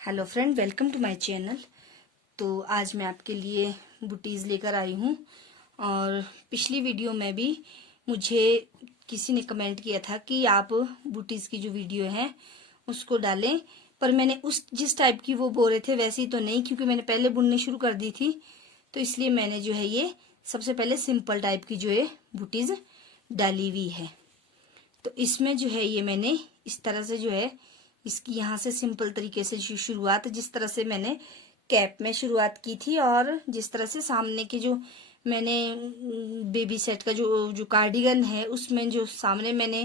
Hello friend, welcome to my channel. तो आज मैं आपके लिए बूटीज लेकर आई हूँ। और पिछली वीडियो में भी मुझे किसी ने कमेंट किया था कि आप बूटीज की जो वीडियो है उसको डालें, पर मैंने उस जिस टाइप की वो बोल रहे थे वैसी तो नहीं, क्योंकि मैंने पहले बुनने शुरू कर दी थी। तो इसलिए मैंने जो है ये सबसे पहले सिंपल टाइप की जो है बूटीज डाली हुई है। तो इसमें जो है ये मैंने इस तरह से जो है इसकी यहाँ से सिंपल तरीके से शुरुआत, जिस तरह से मैंने कैप में शुरुआत की थी और जिस तरह से सामने के जो मैंने बेबी सेट का जो जो कार्डिगन है उसमें जो सामने मैंने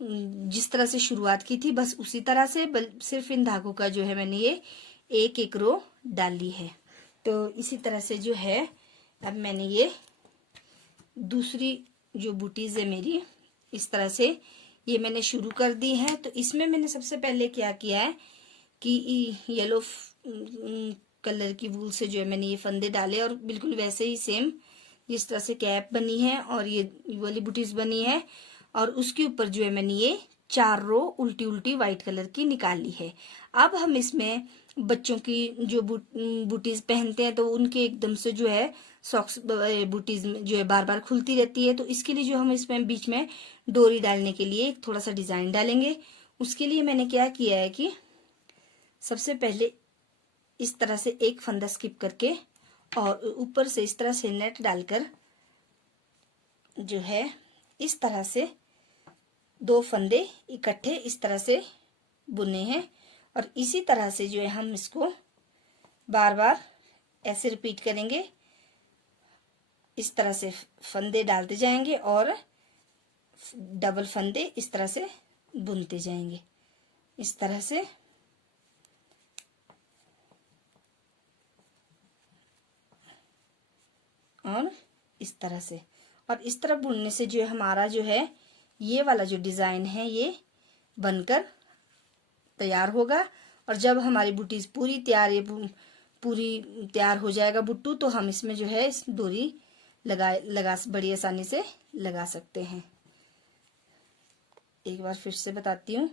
जिस तरह से शुरुआत की थी, बस उसी तरह से सिर्फ इन धागों का जो है मैंने ये एक एक रो डाली है। तो इसी तरह से जो है अब मैंने ये दूसरी जो बूटीज है मेरी इस तरह से ये मैंने शुरू कर दी है। तो इसमें मैंने सबसे पहले क्या किया है कि येलो कलर की वूल से जो है मैंने ये फंदे डाले और बिल्कुल वैसे ही सेम जिस तरह से कैप बनी है और ये वाली बूटीज बनी है, और उसके ऊपर जो है मैंने ये 4 रो उल्टी उल्टी व्हाइट कलर की निकाली है। अब हम इसमें बच्चों की जो बूटीज पहनते हैं तो उनके एकदम से जो है सॉक्स बूटीज जो है बार बार खुलती रहती है। तो इसके लिए जो हम इसमें बीच में डोरी डालने के लिए थोड़ा सा डिजाइन डालेंगे। उसके लिए मैंने क्या किया है कि सबसे पहले इस तरह से एक फंदा स्किप करके और ऊपर से इस तरह से नेट डालकर जो है इस तरह से 2 फंदे इकट्ठे इस तरह से बुने हैं। और इसी तरह से जो है हम इसको बार बार ऐसे रिपीट करेंगे। इस तरह से फंदे डालते जाएंगे और डबल फंदे इस तरह से बुनते जाएंगे, इस तरह से। और इस तरह से, और इस तरह बुनने से जो है हमारा जो है ये वाला जो डिजाइन है ये बनकर तैयार होगा। और जब हमारी बूटीज पूरी तैयार, ये पूरी तैयार हो जाएगा बुट्टू, तो हम इसमें जो है इस डोरी लगा बड़ी आसानी से लगा सकते हैं। एक बार फिर से बताती हूँ।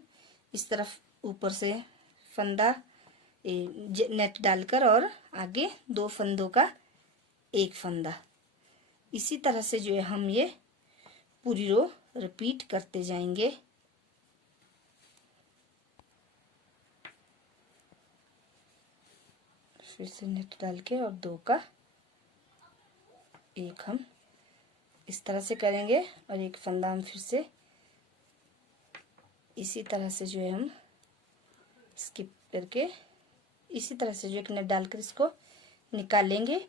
इस तरफ ऊपर से फंदा नेट डालकर और आगे 2 फंदों का एक फंदा, इसी तरह से जो है हम ये पूरी रो रिपीट करते जाएंगे। फिर से नेट डाल के और 2 का एक हम इस तरह से करेंगे और एक फंदा हम फिर से इसी तरह से जो है हम स्किप करके इसी तरह से जो एक नेट डालकर इसको निकालेंगे।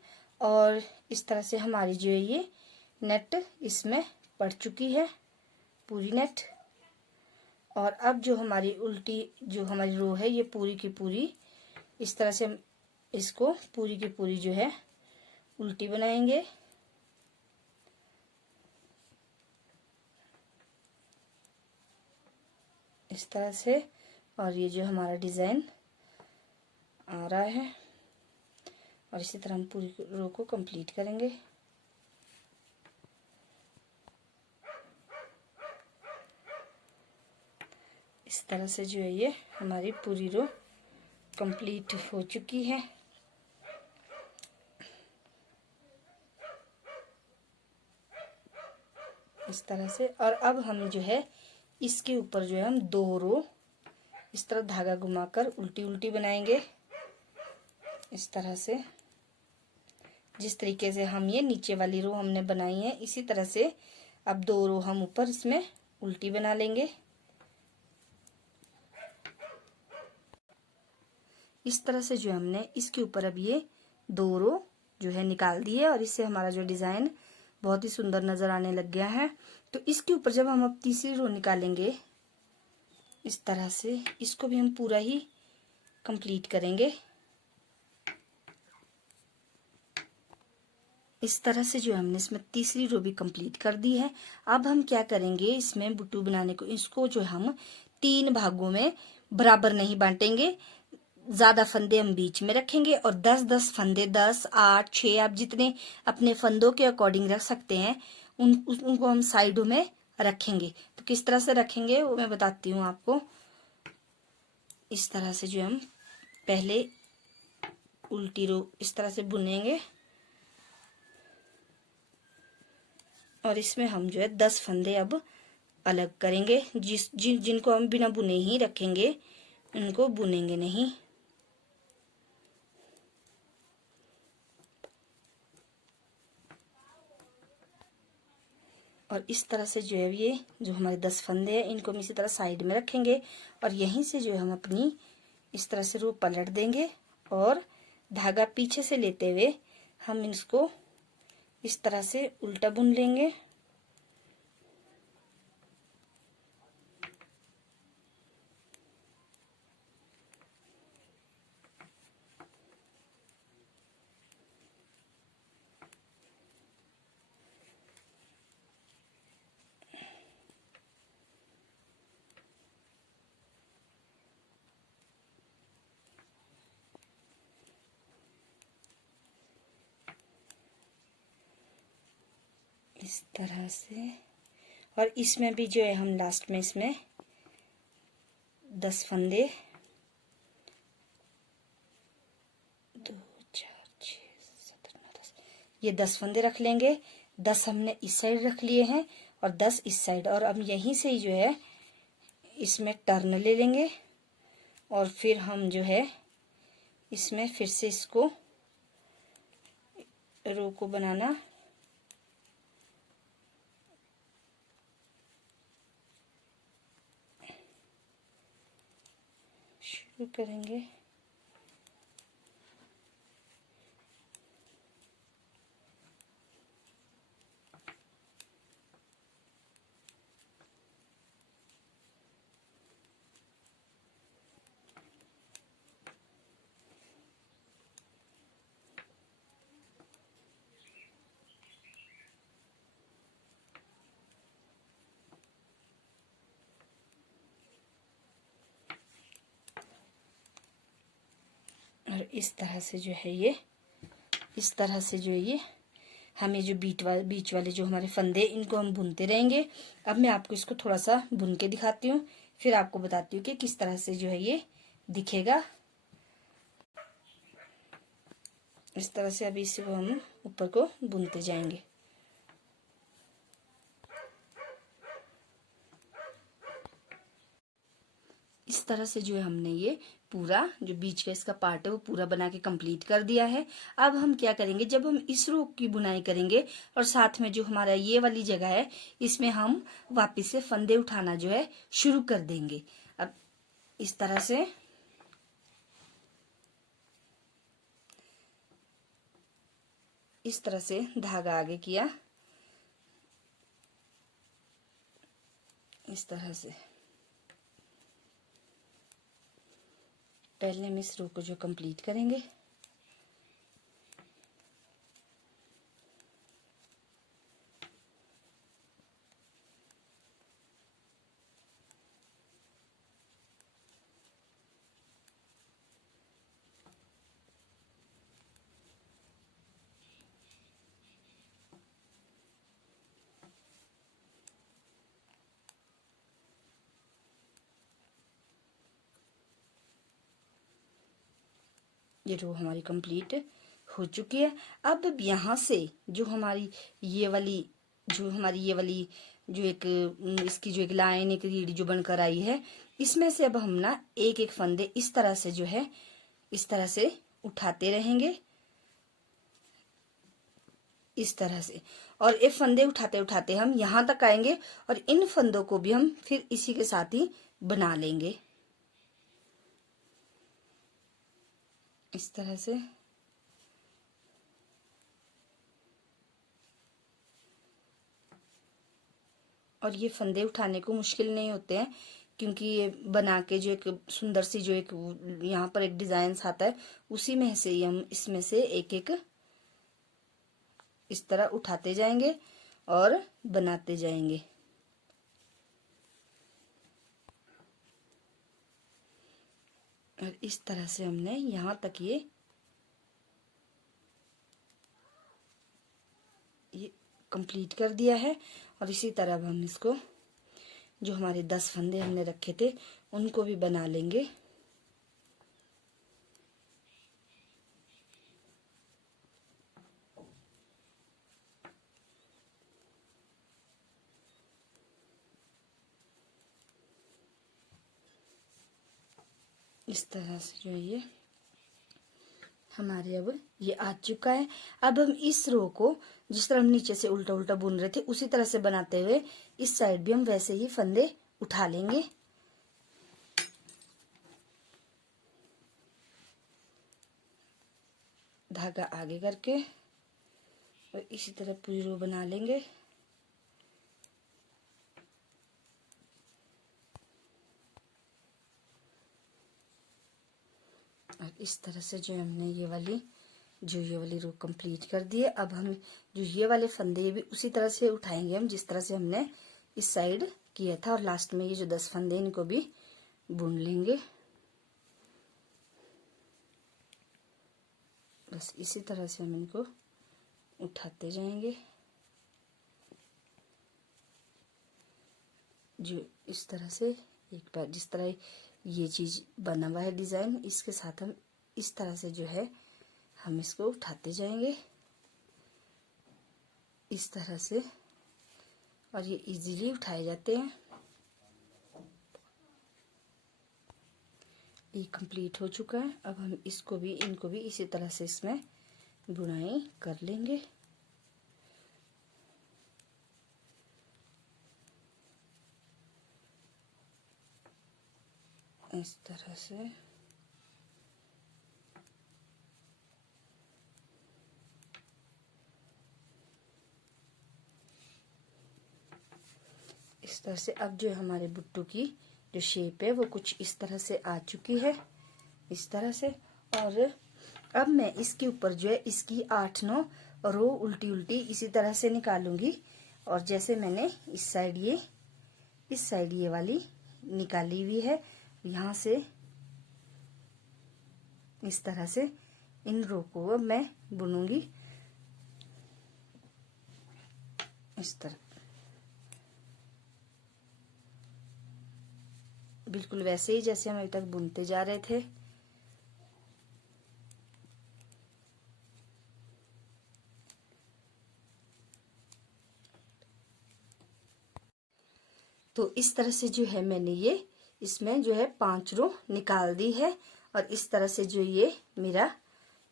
और इस तरह से हमारी जो है ये नेट इसमें पड़ चुकी है, पूरी नेट। और अब जो हमारी उल्टी जो हमारी रो है ये पूरी की पूरी इस तरह से हम इसको पूरी की पूरी जो है उल्टी बनाएंगे। इस तरह से, और ये जो हमारा डिजाइन आ रहा है, और इसी तरह हम पूरी रो को कंप्लीट करेंगे। इस तरह से जो है ये हमारी पूरी रो कंप्लीट हो चुकी है। इस तरह से, और अब हम जो है इसके ऊपर जो है हम 2 रो इस तरह धागा घुमाकर उल्टी उल्टी बनाएंगे। इस तरह से जिस तरीके से हम ये नीचे वाली रो हमने बनाई है इसी तरह से अब 2 रो हम ऊपर इसमें उल्टी बना लेंगे। इस तरह से जो हमने इसके ऊपर अब ये 2 रो जो है निकाल दी है और इससे हमारा जो डिजाइन बहुत ही सुंदर नजर आने लग गया है। तो इसके ऊपर जब हम अब तीसरी रो निकालेंगे इस तरह से, इसको भी हम पूरा ही कंप्लीट करेंगे। इस तरह से जो हमने इसमें तीसरी रो भी कंप्लीट कर दी है। अब हम क्या करेंगे, इसमें बुट्टू बनाने को इसको जो हम 3 भागों में बराबर नहीं बांटेंगे। ज्यादा फंदे हम बीच में रखेंगे और 10-10 फंदे, 10, 8, 6 आप जितने अपने फंदों के अकॉर्डिंग रख सकते हैं उनको हम साइडों में रखेंगे। तो किस तरह से रखेंगे वो मैं बताती हूँ आपको। इस तरह से जो हम पहले उल्टी रो इस तरह से बुनेंगे और इसमें हम जो है 10 फंदे अब अलग करेंगे। जिनको हम बिना बुने ही रखेंगे उनको बुनेंगे नहीं। और इस तरह से जो है ये जो हमारे 10 फंदे हैं इनको हम इसी तरह साइड में रखेंगे और यहीं से जो है हम अपनी इस तरह से रो पलट देंगे और धागा पीछे से लेते हुए हम इसको इस तरह से उल्टा बुन लेंगे। इस तरह से और इसमें भी जो है हम लास्ट में इसमें 10 फंदे 2 4 6 7 8 9 10 ये 10 फंदे रख लेंगे। 10 हमने इस साइड रख लिए हैं और 10 इस साइड और अब यहीं से ही जो है इसमें टर्न ले लेंगे और फिर हम जो है इसमें फिर से इसको रो को बनाना शुरू करेंगे। और इस तरह से जो है ये इस तरह से जो है ये हमें जो बीच वाले जो हमारे फंदे इनको हम बुनते रहेंगे। अब मैं आपको इसको थोड़ा सा बुन के दिखाती हूँ फिर आपको बताती हूँ कि किस तरह से जो है ये दिखेगा। इस तरह से अभी इसे हम ऊपर को बुनते जाएंगे। इस तरह से जो है हमने ये पूरा जो बीच का इसका पार्ट है वो पूरा बना के कंप्लीट कर दिया है। अब हम क्या करेंगे, जब हम इस रो की बुनाई करेंगे और साथ में जो हमारा ये वाली जगह है इसमें हम वापस से फंदे उठाना जो है शुरू कर देंगे। अब इस तरह से धागा आगे किया इस तरह से। पहले हम इस रो को जो कंप्लीट करेंगे ये रो हमारी कंप्लीट हो चुकी है। अब यहाँ से जो हमारी ये वाली जो एक इसकी जो एक लाइन एक रीढ़ जो बनकर आई है इसमें से अब हम ना एक एक फंदे इस तरह से जो है इस तरह से उठाते रहेंगे इस तरह से। और ये फंदे उठाते उठाते हम यहाँ तक आएंगे और इन फंदों को भी हम फिर इसी के साथ ही बना लेंगे इस तरह से। और ये फंदे उठाने को मुश्किल नहीं होते हैं क्योंकि ये बना के जो एक सुंदर सी जो एक यहाँ पर एक डिजाइन आता है उसी में से ही हम इसमें से एक एक इस तरह उठाते जाएंगे और बनाते जाएंगे। और इस तरह से हमने यहाँ तक ये कंप्लीट कर दिया है। और इसी तरह अब हम इसको जो हमारे 10 फंदे हमने रखे थे उनको भी बना लेंगे। इस तरह से जो है ये हमारे अब ये आ चुका है। अब हम इस रो को जिस तरह हम नीचे से उल्टा उल्टा बुन रहे थे उसी तरह से बनाते हुए इस साइड भी हम वैसे ही फंदे उठा लेंगे। धागा आगे करके और इसी तरह पूरी रो बना लेंगे। और इस तरह से जो हमने ये वाली रो कंप्लीट कर दी है। अब हम जो ये वाले फंदे ये भी उसी तरह से उठाएंगे हम जिस तरह से हमने इस साइड किया था। और लास्ट में ये जो 10 फंदे इनको भी बुन लेंगे। बस इसी तरह से हम इनको उठाते जाएंगे। जो इस तरह से एक बार जिस तरह ये चीज बना हुआ है डिजाइन, इसके साथ हम इस तरह से जो है हम इसको उठाते जाएंगे इस तरह से। और ये इजीली उठाए जाते हैं। ये कंप्लीट हो चुका है। अब हम इसको भी इनको भी इसी तरह से इसमें बुनाई कर लेंगे। इस तरह से इस तरह से अब जो हमारे बुट्टू की जो शेप है वो कुछ इस तरह से आ चुकी है इस तरह से। और अब मैं इसके ऊपर जो है इसकी 8-9 रो उल्टी उल्टी इसी तरह से निकालूंगी। और जैसे मैंने इस साइड ये वाली निकाली हुई है, यहाँ से इस तरह से इन रो को अब मैं बुनूंगी इस तरह, बिल्कुल वैसे ही जैसे हम अभी तक बुनते जा रहे थे। तो इस तरह से जो है मैंने ये इसमें जो है 5 रो निकाल दी है। और इस तरह से जो ये मेरा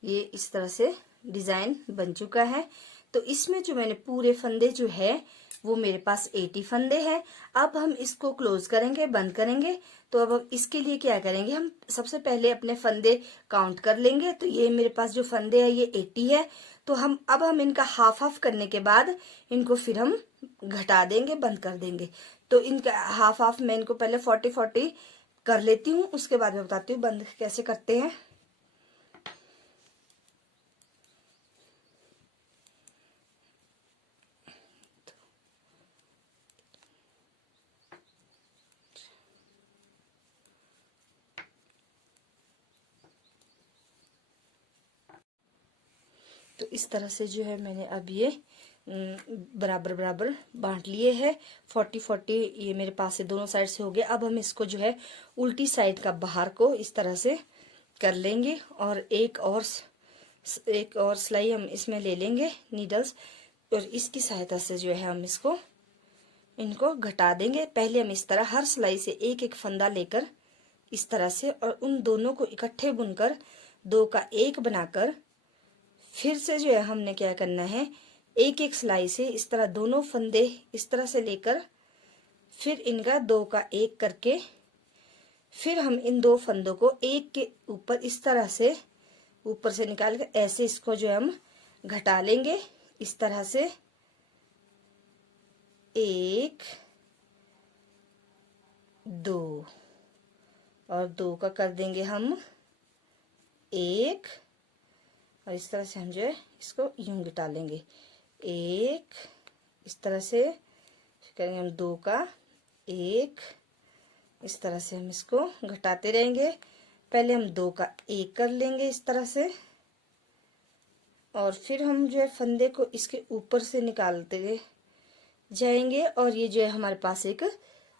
ये इस तरह से डिजाइन बन चुका है। तो इसमें जो मैंने पूरे फंदे जो है वो मेरे पास 80 फंदे हैं। अब हम इसको क्लोज करेंगे, बंद करेंगे। तो अब इसके लिए क्या करेंगे, हम सबसे पहले अपने फंदे काउंट कर लेंगे। तो ये मेरे पास जो फंदे है ये 80 है। तो हम इनका हाफ हाफ करने के बाद इनको फिर हम घटा देंगे, बंद कर देंगे। तो इनका हाफ हाफ मैं इनको पहले 40-40 कर लेती हूँ, उसके बाद मैं बताती हूँ बंद कैसे करते हैं। तो इस तरह से जो है मैंने अब ये बराबर बराबर बांट लिए हैं। 40-40 ये मेरे पास से दोनों साइड से हो गया। अब हम इसको जो है उल्टी साइड का बाहर को इस तरह से कर लेंगे। और एक और सिलाई हम इसमें ले लेंगे नीडल्स। और इसकी सहायता से जो है हम इनको घटा देंगे। पहले हम इस तरह हर सिलाई से एक एक फंदा लेकर इस तरह से और उन दोनों को इकट्ठे बुनकर 2 का 1 बनाकर फिर से जो है हमने क्या करना है, एक एक सिलाई से इस तरह दोनों फंदे इस तरह से लेकर फिर इनका 2 का 1 करके फिर हम इन 2 फंदों को एक के ऊपर इस तरह से ऊपर से निकाल कर ऐसे इसको जो है हम घटा लेंगे इस तरह से। 1 2 और 2 का कर देंगे हम 1 और इस तरह से हम जो है इसको यूं घटा लेंगे। 1 इस तरह से करेंगे हम 2 का 1 इस तरह से हम इसको घटाते रहेंगे। पहले हम 2 का 1 कर लेंगे इस तरह से और फिर हम जो है फंदे को इसके ऊपर से निकालते जाएंगे। और ये जो है हमारे पास एक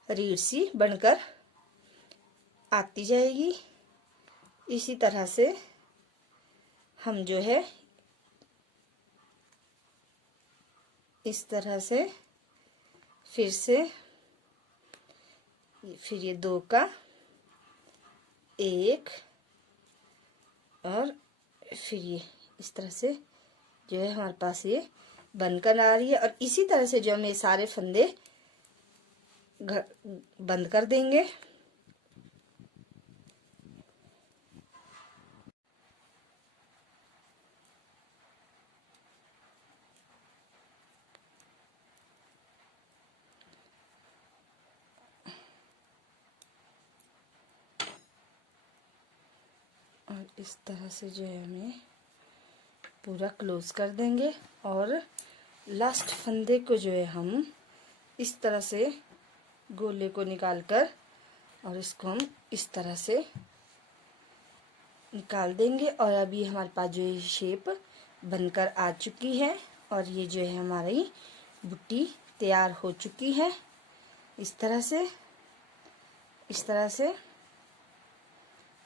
रीढ़ सी बनकर आती जाएगी। इसी तरह से हम जो है इस तरह से फिर ये 2 का एक, और फिर ये इस तरह से जो है हमारे पास ये बनकर आ रही है। और इसी तरह से जो हम ये सारे फंदे बंद कर देंगे। और इस तरह से जो है हमें पूरा क्लोज कर देंगे। और लास्ट फंदे को जो है हम इस तरह से गोले को निकाल कर और इसको हम इस तरह से निकाल देंगे। और अभी हमारे पास जो ये शेप बनकर आ चुकी है और ये जो है हमारी बुट्टी तैयार हो चुकी है इस तरह से, इस तरह से।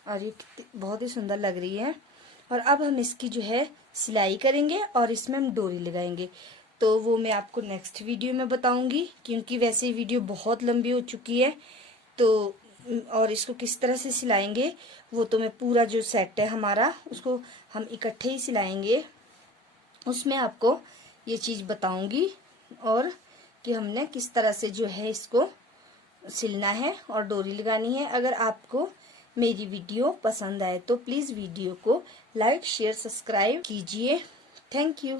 और ये बहुत ही सुंदर लग रही है। और अब हम इसकी जो है सिलाई करेंगे और इसमें हम डोरी लगाएंगे। तो वो मैं आपको नेक्स्ट वीडियो में बताऊंगी, क्योंकि वैसे ही वीडियो बहुत लंबी हो चुकी है। तो और इसको किस तरह से सिलाएंगे वो तो मैं पूरा जो सेट है हमारा उसको हम इकट्ठे ही सिलाएंगे, उसमें आपको ये चीज़ बताऊंगी और कि हमने किस तरह से जो है इसको सिलना है और डोरी लगानी है। अगर आपको मेरी वीडियो पसंद आए तो प्लीज़ वीडियो को लाइक शेयर सब्सक्राइब कीजिए। Thank you.